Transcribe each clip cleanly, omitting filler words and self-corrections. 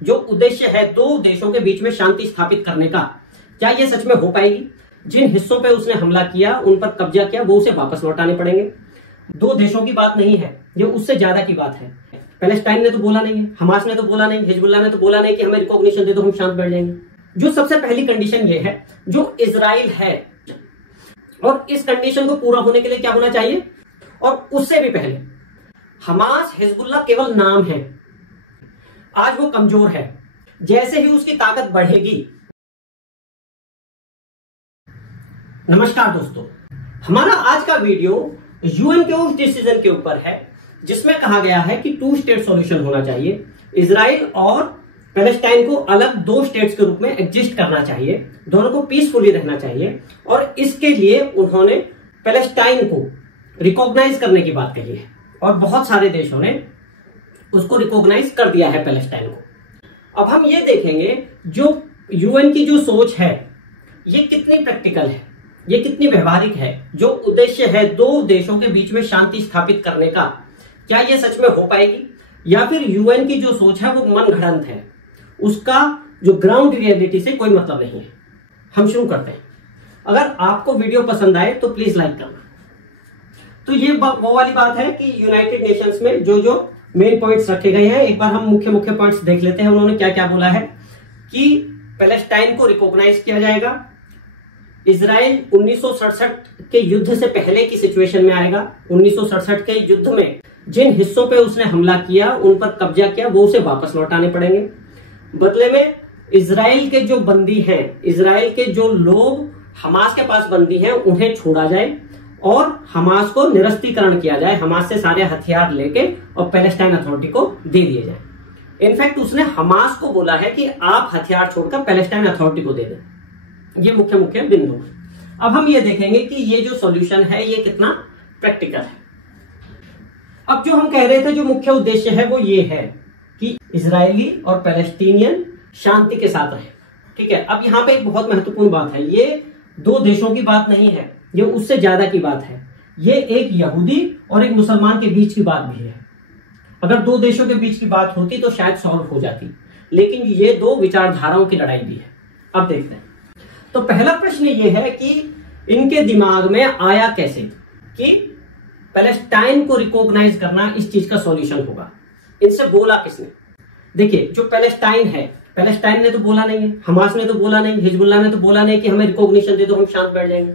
जो उद्देश्य है दो देशों के बीच में शांति स्थापित करने का, क्या ये सच में हो पाएगी? जिन हिस्सों पे उसने हमला किया, उन पर कब्जा किया, वो उसे वापस लौटाने पड़ेंगे। दो देशों की बात नहीं है, ये उससे ज्यादा की बात है। पैलेस्टाइन ने तो बोला नहीं है, हमास ने तो बोला नहीं, हिजबुल्लाह ने तो बोला नहीं कि हमें रिकॉग्निशन दे दो, हम शांत बैठ जाएंगे। जो सबसे पहली कंडीशन ये है, जो इजराइल है, और इस कंडीशन को पूरा होने के लिए क्या होना चाहिए? और उससे भी पहले हमास हिजबुल्लाह केवल नाम है, आज वो कमजोर है। जैसे ही उसकी ताकत बढ़ेगी। नमस्कार दोस्तों, हमारा आज का वीडियो यूएन के उस डिसीजन के ऊपर है जिसमें कहा गया है कि 2 स्टेट सॉल्यूशन होना चाहिए। इजराइल और पैलेस्टाइन को अलग 2 स्टेट्स के रूप में एग्जिस्ट करना चाहिए, दोनों को पीसफुली रहना चाहिए। और इसके लिए उन्होंने पैलेस्टाइन को रिकॉग्नाइज करने की बात कही है, और बहुत सारे देशों ने उसको रिकॉग्नाइज कर दिया है पैलेस्टाइन को। अब हम ये देखेंगे जो यूएन की जो सोच है ये कितनी प्रैक्टिकल है, ये कितनी व्यवहारिक है। जो उद्देश्य है दो देशों के बीच में शांति स्थापित करने का, क्या ये सच में हो पाएगी? या फिर यूएन की जो सोच है वो मन घड़ंत है, उसका जो ग्राउंड रियलिटी से कोई मतलब नहीं है। हम शुरू करते हैं। अगर आपको वीडियो पसंद आए तो प्लीज लाइक करना। तो ये वो वाली बात है कि यूनाइटेड नेशंस में जो जो मेन पॉइंट्स रखे गए हैं, एक बार हम मुख्य पॉइंट्स देख लेते हैं। उन्होंने क्या क्या बोला है कि पैलेस्टाइन को रिकॉग्नाइज किया जाएगा, इजराइल 1967 के युद्ध से पहले की सिचुएशन में आएगा। 1967 के युद्ध में जिन हिस्सों पे उसने हमला किया, उन पर कब्जा किया, वो उसे वापस लौटाने पड़ेंगे। बदले में इजराइल के जो बंदी हैं, इजराइल के जो लोग हमास के पास बंदी हैं, उन्हें छोड़ा जाए और हमास को निरस्तीकरण किया जाए। हमास से सारे हथियार लेके और पैलेस्टाइन अथॉरिटी को दे दिए जाए। इनफैक्ट उसने हमास को बोला है कि आप हथियार छोड़कर पैलेस्टाइन अथॉरिटी को दे दें। ये मुख्य बिंदु है। अब हम ये देखेंगे कि ये जो सॉल्यूशन है ये कितना प्रैक्टिकल है। अब जो हम कह रहे थे, जो मुख्य उद्देश्य है वो ये है कि इजरायली और पैलेस्टीनियन शांति के साथ रहे। ठीक है। अब यहां पे एक बहुत महत्वपूर्ण बात है, ये दो देशों की बात नहीं है, ये उससे ज्यादा की बात है। ये एक यहूदी और एक मुसलमान के बीच की बात भी है। अगर दो देशों के बीच की बात होती तो शायद सॉल्व हो जाती, लेकिन ये दो विचारधाराओं की लड़ाई भी है। अब देखते हैं। तो पहला प्रश्न ये है कि इनके दिमाग में आया कैसे कि पैलेस्टाइन को रिकॉग्नाइज करना इस चीज का सॉल्यूशन होगा। इनसे बोला किसने? देखिए, जो पैलेस्टाइन है, पैलेस्टाइन ने तो बोला नहीं है, हमास ने तो बोला नहीं, हिजबुल्लाह ने तो बोला नहीं कि हमें रिकॉग्निशन दे दो, हम शांत बैठ जाएंगे।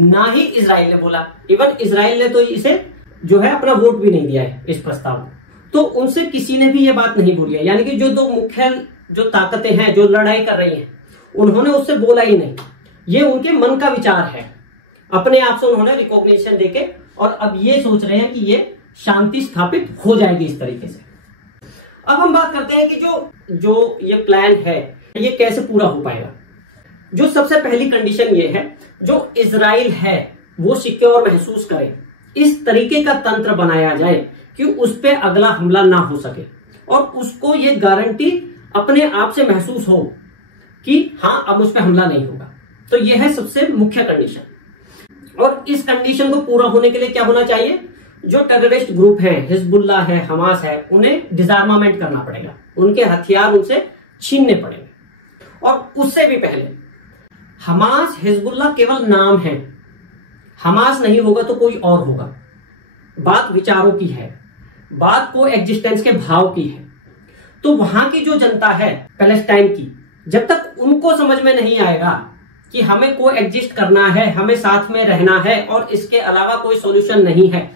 ना ही इजराइल ने बोला। इवन इजराइल ने तो इसे जो है अपना वोट भी नहीं दिया है इस प्रस्ताव को। तो उनसे किसी ने भी ये बात नहीं बोली है। यानी कि जो दो मुख्य जो ताकतें हैं जो लड़ाई कर रही हैं, उन्होंने उससे बोला ही नहीं। ये उनके मन का विचार है, अपने आप से उन्होंने रिकॉग्निशन देके, और अब ये सोच रहे हैं कि ये शांति स्थापित हो जाएगी इस तरीके से। अब हम बात करते हैं कि जो ये प्लान है ये कैसे पूरा हो पाएगा। जो सबसे पहली कंडीशन ये है, जो इजराइल है वो सिक्योर महसूस करे, इस तरीके का तंत्र बनाया जाए कि उस पर अगला हमला ना हो सके, और उसको ये गारंटी अपने आप से महसूस हो कि हाँ अब उस पर हमला नहीं होगा। तो यह है सबसे मुख्य कंडीशन। और इस कंडीशन को पूरा होने के लिए क्या होना चाहिए? जो टेररिस्ट ग्रुप है, हिजबुल्लाह है, हमास है, उन्हें डिसआर्मामेंट करना पड़ेगा, उनके हथियार उनसे छीनने पड़ेंगे। और उससे भी पहले हमास हिजबुल्लाह केवल नाम है, हमास नहीं होगा तो कोई और होगा। बात विचारों की है, बात को एग्जिस्टेंस के भाव की है। तो वहां की जो जनता है पैलेस्टाइन की, जब तक उनको समझ में नहीं आएगा कि हमें को एग्जिस्ट करना है, हमें साथ में रहना है और इसके अलावा कोई सॉल्यूशन नहीं है,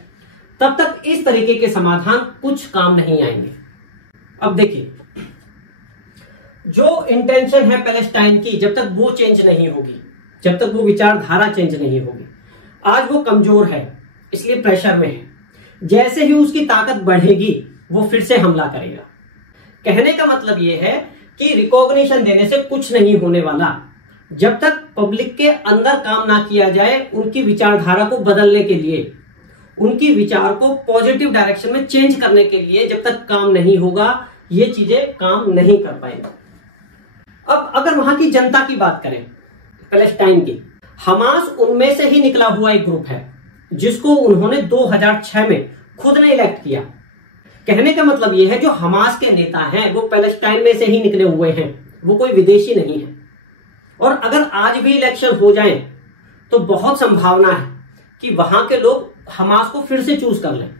तब तक इस तरीके के समाधान कुछ काम नहीं आएंगे। अब देखिए, जो इंटेंशन है पैलेस्टाइन की, जब तक वो चेंज नहीं होगी, जब तक वो विचारधारा चेंज नहीं होगी, आज वो कमजोर है इसलिए प्रेशर में है। जैसे ही उसकी ताकत बढ़ेगी वो फिर से हमला करेगा। कहने का मतलब ये है कि रिकॉग्निशन देने से कुछ नहीं होने वाला, जब तक पब्लिक के अंदर काम ना किया जाए, उनकी विचारधारा को बदलने के लिए, उनकी विचार को पॉजिटिव डायरेक्शन में चेंज करने के लिए जब तक काम नहीं होगा, ये चीजें काम नहीं कर पाएंगी। अब अगर वहां की जनता की बात करें, पैलेस्टाइन की, हमास उनमें से ही निकला हुआ एक ग्रुप है जिसको उन्होंने 2006 में खुद ने इलेक्ट किया। कहने का मतलब यह है जो हमास के नेता हैं वो पैलेस्टाइन में से ही निकले हुए हैं, वो कोई विदेशी नहीं है। और अगर आज भी इलेक्शन हो जाए तो बहुत संभावना है कि वहां के लोग हमास को फिर से चूज कर लें।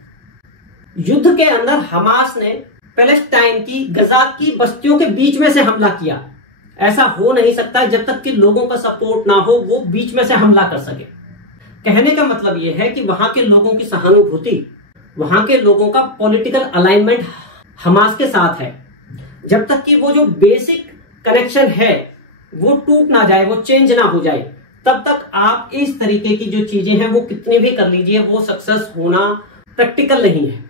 युद्ध के अंदर हमास ने पैलेस्टाइन की गजा की बस्तियों के बीच में से हमला किया। ऐसा हो नहीं सकता जब तक कि लोगों का सपोर्ट ना हो वो बीच में से हमला कर सके। कहने का मतलब यह है कि वहां के लोगों की सहानुभूति, वहां के लोगों का पॉलिटिकल अलाइनमेंट हमास के साथ है। जब तक कि वो जो बेसिक कनेक्शन है वो टूट ना जाए, वो चेंज ना हो जाए, तब तक आप इस तरीके की जो चीजें हैं वो कितने भी कर लीजिए, वो सक्सेस होना प्रैक्टिकल नहीं है।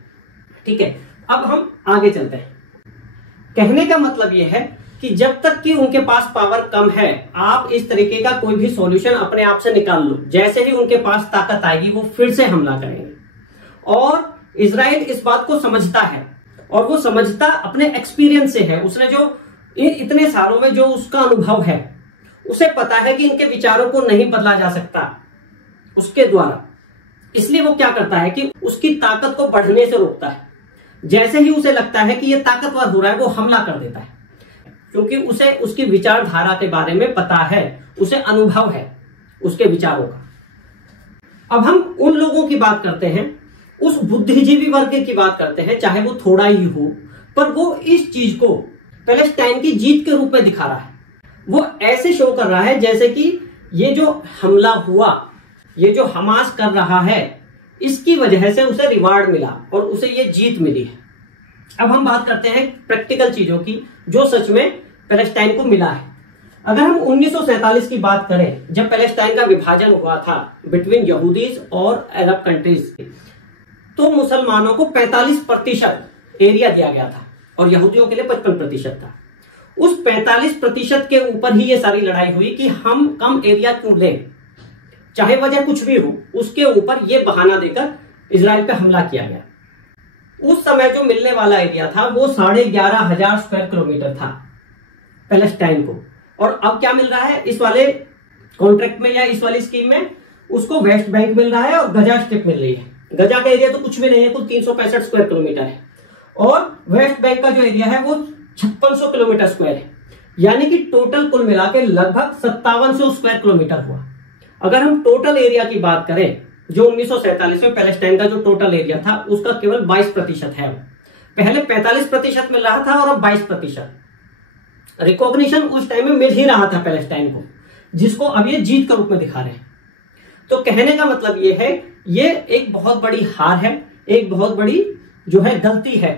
ठीक है, अब हम आगे चलते हैं। कहने का मतलब यह है कि जब तक कि उनके पास पावर कम है, आप इस तरीके का कोई भी सॉल्यूशन अपने आप से निकाल लो। जैसे ही उनके पास ताकत आएगी वो फिर से हमला करेंगे। और इजराइल इस बात को समझता है, और वो समझता अपने एक्सपीरियंस से है। उसने जो इतने सालों में जो उसका अनुभव है, उसे पता है कि इनके विचारों को नहीं बदला जा सकता उसके द्वारा। इसलिए वो क्या करता है कि उसकी ताकत को बढ़ने से रोकता है। जैसे ही उसे लगता है कि ये ताकतवर हो रहा है वो हमला कर देता है, क्योंकि उसे उसकी विचारधारा के बारे में पता है, उसे अनुभव है उसके विचारों का। अब हम उन लोगों की बात करते हैं, उस बुद्धिजीवी वर्ग की बात करते हैं, चाहे वो थोड़ा ही हो, पर वो इस चीज को पैलेस्टाइन की जीत के रूप में दिखा रहा है। वो ऐसे शो कर रहा है जैसे कि ये जो हमला हुआ, ये जो हमास कर रहा है, इसकी वजह से उसे रिवार्ड मिला और उसे ये जीत मिली है। अब हम बात करते हैं प्रैक्टिकल चीजों की जो सच में पैलेस्टाइन को मिला है। अगर हम 1947 की बात करें, जब पैलेस्टाइन का विभाजन हुआ था बिटवीन यहूदीज और अरब कंट्रीज, तो मुसलमानों को 45% एरिया दिया गया था और यहूदियों के लिए 55% था। उस 45% के ऊपर ही ये सारी लड़ाई हुई कि हम कम एरिया क्यों लें, चाहे वजह कुछ भी हो, उसके ऊपर ये बहाना देकर इजराइल पे हमला किया गया। उस समय जो मिलने वाला एरिया था वो 11,500 स्क्वायर किलोमीटर था पैलेस्टाइन को, और अब क्या मिल रहा है इस वाले कॉन्ट्रैक्ट में या इस वाली स्कीम में, उसको वेस्ट बैंक मिल रहा है और गजा स्ट्रिप मिल रही है। गजा का एरिया तो कुछ भी नहीं है, कुल 365 स्क्वायर किलोमीटर है, और वेस्ट बैंक का जो एरिया है वो 5600 किलोमीटर स्क्वायर है। यानी कि टोटल कुल मिला के लगभग 5700 स्क्वायर किलोमीटर हुआ। अगर हम टोटल एरिया की बात करें, जो 1947 में पैलेस्टाइन का जो टोटल एरिया था उसका केवल 22% है। पहले 45% मिल रहा था और अब 22%। रिकॉग्निशन उस टाइम में मिल ही रहा था पैलेस्टाइन को, जिसको अब ये जीत के रूप में दिखा रहे हैं। तो कहने का मतलब ये है, ये एक बहुत बड़ी हार है, एक बहुत बड़ी जो है गलती है।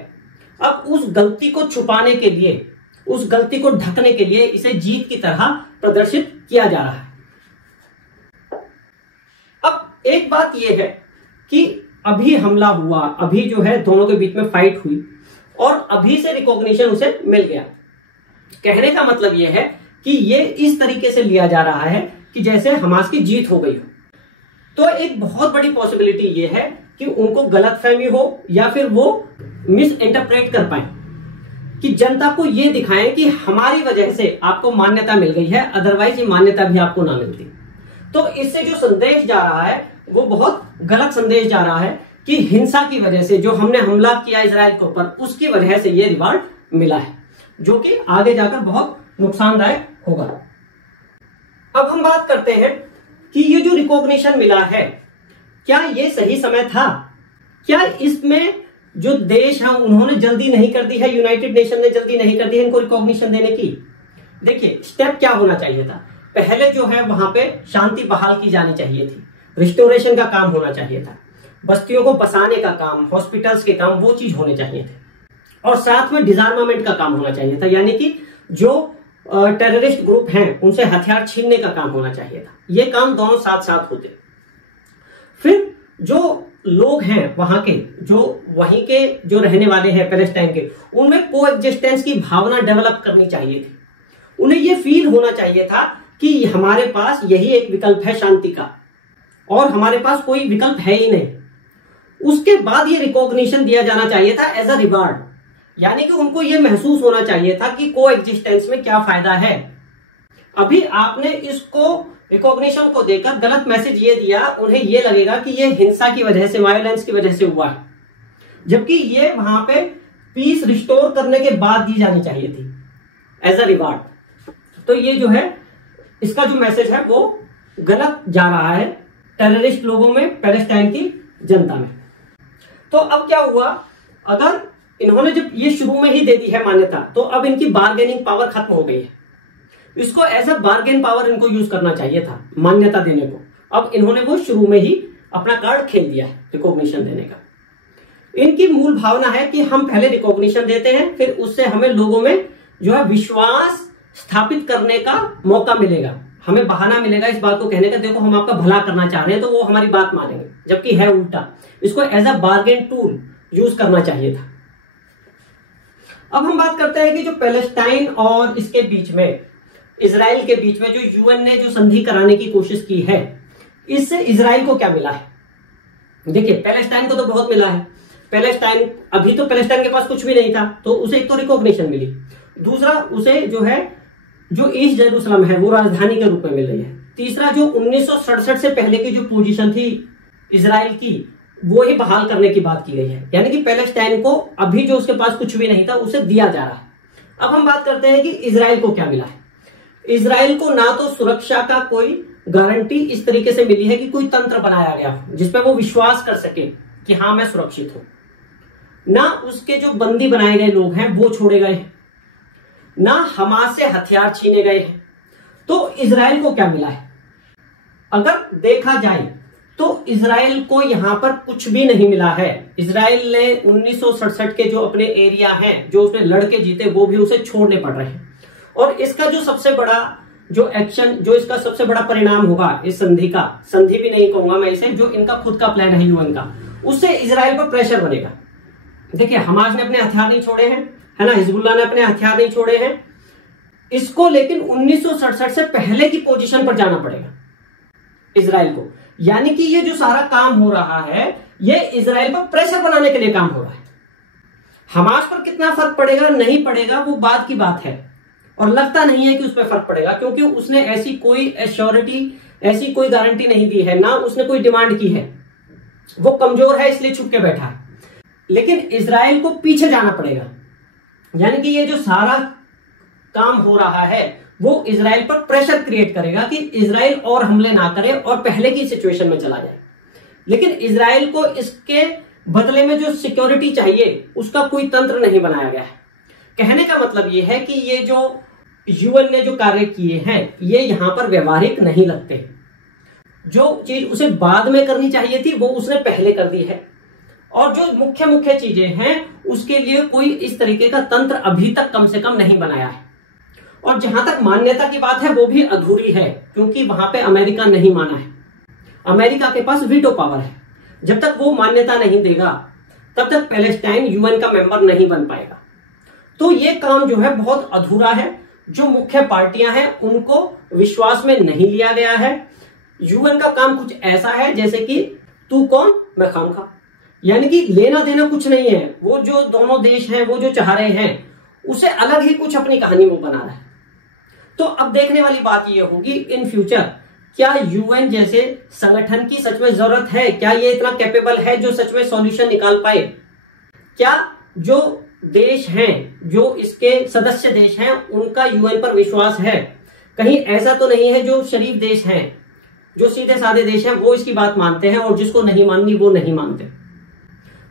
अब उस गलती को छुपाने के लिए, उस गलती को ढकने के लिए इसे जीत की तरह प्रदर्शित किया जा रहा है। अब एक बात यह है कि अभी हमला हुआ, अभी जो है दोनों के बीच में फाइट हुई और अभी से रिकॉग्निशन उसे मिल गया। कहने का मतलब यह है कि ये इस तरीके से लिया जा रहा है कि जैसे हमास की जीत हो गई हो। तो एक बहुत बड़ी पॉसिबिलिटी ये है कि उनको गलतफहमी हो या फिर वो मिस इंटरप्रेट कर पाए, कि जनता को ये दिखाएं कि हमारी वजह से आपको मान्यता मिल गई है, अदरवाइज ये मान्यता भी आपको ना मिलती। तो इससे जो संदेश जा रहा है वो बहुत गलत संदेश जा रहा है कि हिंसा की वजह से, जो हमने हमला किया इजराइल के ऊपर, उसकी वजह से ये रिवार्ड मिला है, जो कि आगे जाकर बहुत नुकसानदायक होगा। अब हम बात करते हैं कि ये जो रिकॉग्निशन मिला है, क्या ये सही समय था? क्या इसमें जो देश है उन्होंने जल्दी नहीं कर दी है, यूनाइटेड नेशन ने जल्दी नहीं कर दी है इनको रिकॉग्निशन देने की? देखिए, स्टेप क्या होना चाहिए था। पहले जो है वहां पे शांति बहाल की जानी चाहिए थी, रिस्टोरेशन का काम होना चाहिए था, बस्तियों को बसाने का काम, हॉस्पिटल्स के काम, वो चीज होने चाहिए थे, और साथ में डिजार्मामेंट का काम होना चाहिए था, यानी कि जो टेररिस्ट ग्रुप हैं उनसे हथियार छीनने का काम होना चाहिए था। ये काम दोनों साथ साथ होते। फिर जो लोग हैं वहां के, जो वहीं के जो रहने वाले हैं पैलेस्टाइन के, उनमें को एग्जिस्टेंस की भावना डेवलप करनी चाहिए थी। उन्हें ये फील होना चाहिए था कि हमारे पास यही एक विकल्प है शांति का, और हमारे पास कोई विकल्प है ही नहीं। उसके बाद ये रिकॉग्निशन दिया जाना चाहिए था एज अ रिवार्ड, यानी कि उनको ये महसूस होना चाहिए था कि को एग्जिस्टेंस में क्या फायदा है। अभी आपने इसको रिकॉग्निशन को देकर गलत मैसेज ये दिया, उन्हें ये लगेगा कि ये हिंसा की वजह से, वायलेंस की वजह से हुआ है। जबकि ये वहां पे पीस रिस्टोर करने के बाद दी जानी चाहिए थी एज अ रिवार्ड। तो ये जो है इसका जो मैसेज है वो गलत जा रहा है टेररिस्ट लोगों में, पैलेस्टाइन की जनता में। तो अब क्या हुआ, अगर इन्होंने जब ये शुरू में ही दे दी है मान्यता, तो अब इनकी बार्गेनिंग पावर खत्म हो गई है। इसको एज अ बार्गेन पावर इनको यूज करना चाहिए था मान्यता देने को। अब इन्होंने वो शुरू में ही अपना कार्ड खेल दिया है रिकॉग्निशन देने का। इनकी मूल भावना है कि हम पहले रिकॉग्निशन देते हैं, फिर उससे हमें लोगों में जो है विश्वास स्थापित करने का मौका मिलेगा, हमें बहाना मिलेगा इस बात को कहने का, देखो हम आपका भला करना चाह रहे हैं, तो वो हमारी बात मानेंगे। जबकि है उल्टा, इसको as a bargain tool use करना चाहिए था। अब हम बात करते हैं कि जो पैलेस्टाइन और इसके बीच में, इजराइल के बीच में जो यूएन ने जो संधि कराने की कोशिश की है, इससे इजराइल को क्या मिला है। देखिए पैलेस्टाइन को तो बहुत मिला है। पैलेस्टाइन, अभी तो पैलेस्टाइन के पास कुछ भी नहीं था, तो उसे एक तो रिकॉग्निशन मिली, दूसरा उसे जो है जो ईस्ट जेरूसलम है वो राजधानी के रूप में मिल रही है, तीसरा जो 1967 से पहले की जो पोजीशन थी इजराइल की वो ही बहाल करने की बात की गई है। यानी कि पैलेस्टाइन को अभी जो उसके पास कुछ भी नहीं था उसे दिया जा रहा है। अब हम बात करते हैं कि इजराइल को क्या मिला है। इजराइल को ना तो सुरक्षा का कोई गारंटी इस तरीके से मिली है कि कोई तंत्र बनाया गया जिसपे वो विश्वास कर सके कि हाँ मैं सुरक्षित हूं, ना उसके जो बंदी बनाए गए लोग हैं वो छोड़े गए हैं, ना हमास से हथियार छीने गए हैं। तो इजराइल को क्या मिला है, अगर देखा जाए तो इजराइल को यहां पर कुछ भी नहीं मिला है। इजराइल ने 1967 के जो अपने एरिया हैं जो उसमें लड़के जीते वो भी उसे छोड़ने पड़ रहे हैं। और इसका जो सबसे बड़ा जो एक्शन, जो इसका सबसे बड़ा परिणाम होगा इस संधि का, संधि भी नहीं कहूंगा मैं इसे, जो इनका खुद का प्लान है यूएन का, उससे इजराइल पर प्रेशर बनेगा। देखिए हमास ने अपने हथियार नहीं छोड़े हैं, है ना, हिजबुल्लाह ने अपने हथियार नहीं छोड़े हैं, इसको लेकिन 1967 से पहले की पोजीशन पर जाना पड़ेगा इजराइल को। यानी कि ये जो सारा काम हो रहा है ये इजराइल पर प्रेशर बनाने के लिए काम हो रहा है। हमास पर कितना फर्क पड़ेगा नहीं पड़ेगा वो बाद की बात है, और लगता नहीं है कि उस पर फर्क पड़ेगा, क्योंकि उसने ऐसी कोई एश्योरिटी, ऐसी कोई गारंटी नहीं दी है, ना उसने कोई डिमांड की है। वो कमजोर है इसलिए छुप के बैठा है। लेकिन इजराइल को पीछे जाना पड़ेगा। यानी कि ये जो सारा काम हो रहा है वो इजराइल पर प्रेशर क्रिएट करेगा कि इजराइल और हमले ना करे और पहले की सिचुएशन में चला जाए। लेकिन इजराइल को इसके बदले में जो सिक्योरिटी चाहिए उसका कोई तंत्र नहीं बनाया गया है। कहने का मतलब ये है कि ये जो यूएन ने जो कार्य किए हैं ये यहां पर व्यवहारिक नहीं लगते। जो चीज उसे बाद में करनी चाहिए थी वो उसने पहले कर दी है, और जो मुख्य मुख्य चीजें हैं उसके लिए कोई इस तरीके का तंत्र अभी तक कम से कम नहीं बनाया है। और जहां तक मान्यता की बात है वो भी अधूरी है, क्योंकि वहां पे अमेरिका नहीं माना है। अमेरिका के पास वीटो पावर है। जब तक वो मान्यता नहीं देगा तब तक पैलेस्टाइन यूएन का मेंबर नहीं बन पाएगा। तो ये काम जो है बहुत अधूरा है। जो मुख्य पार्टियां हैं उनको विश्वास में नहीं लिया गया है। यूएन का काम कुछ ऐसा है जैसे कि तू कौन मैं खामखा, यानी कि लेना देना कुछ नहीं है। वो जो दोनों देश हैं वो जो चाह रहे हैं उसे अलग ही कुछ अपनी कहानी वो बना रहा है। तो अब देखने वाली बात ये होगी इन फ्यूचर, क्या यूएन जैसे संगठन की सच में जरूरत है? क्या ये इतना कैपेबल है जो सच में सॉल्यूशन निकाल पाए? क्या जो देश हैं, जो इसके सदस्य देश हैं, उनका यूएन पर विश्वास है? कहीं ऐसा तो नहीं है जो शरीफ देश हैं, जो सीधे साधे देश हैं, वो इसकी बात मानते हैं और जिसको नहीं माननी वो नहीं मानते?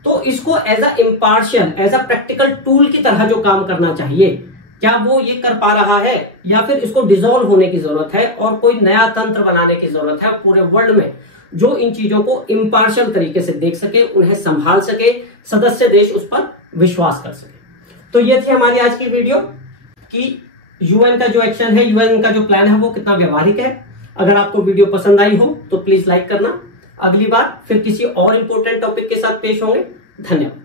तो इसको as a impartial, as a practical tool की तरह जो काम करना चाहिए, क्या वो ये कर पा रहा है? या फिर इसको डिसॉल्व होने की जरूरत है और कोई नया तंत्र बनाने की जरूरत है पूरे वर्ल्ड में, जो इन चीजों को इम्पार्शियल तरीके से देख सके, उन्हें संभाल सके, सदस्य देश उस पर विश्वास कर सके। तो ये थी हमारी आज की वीडियो कि यूएन का जो एक्शन है, यूएन का जो प्लान है वो कितना व्यवहारिक है। अगर आपको वीडियो पसंद आई हो तो प्लीज लाइक करना। अगली बार फिर किसी और इंपॉर्टेंट टॉपिक के साथ पेश होंगे। धन्यवाद।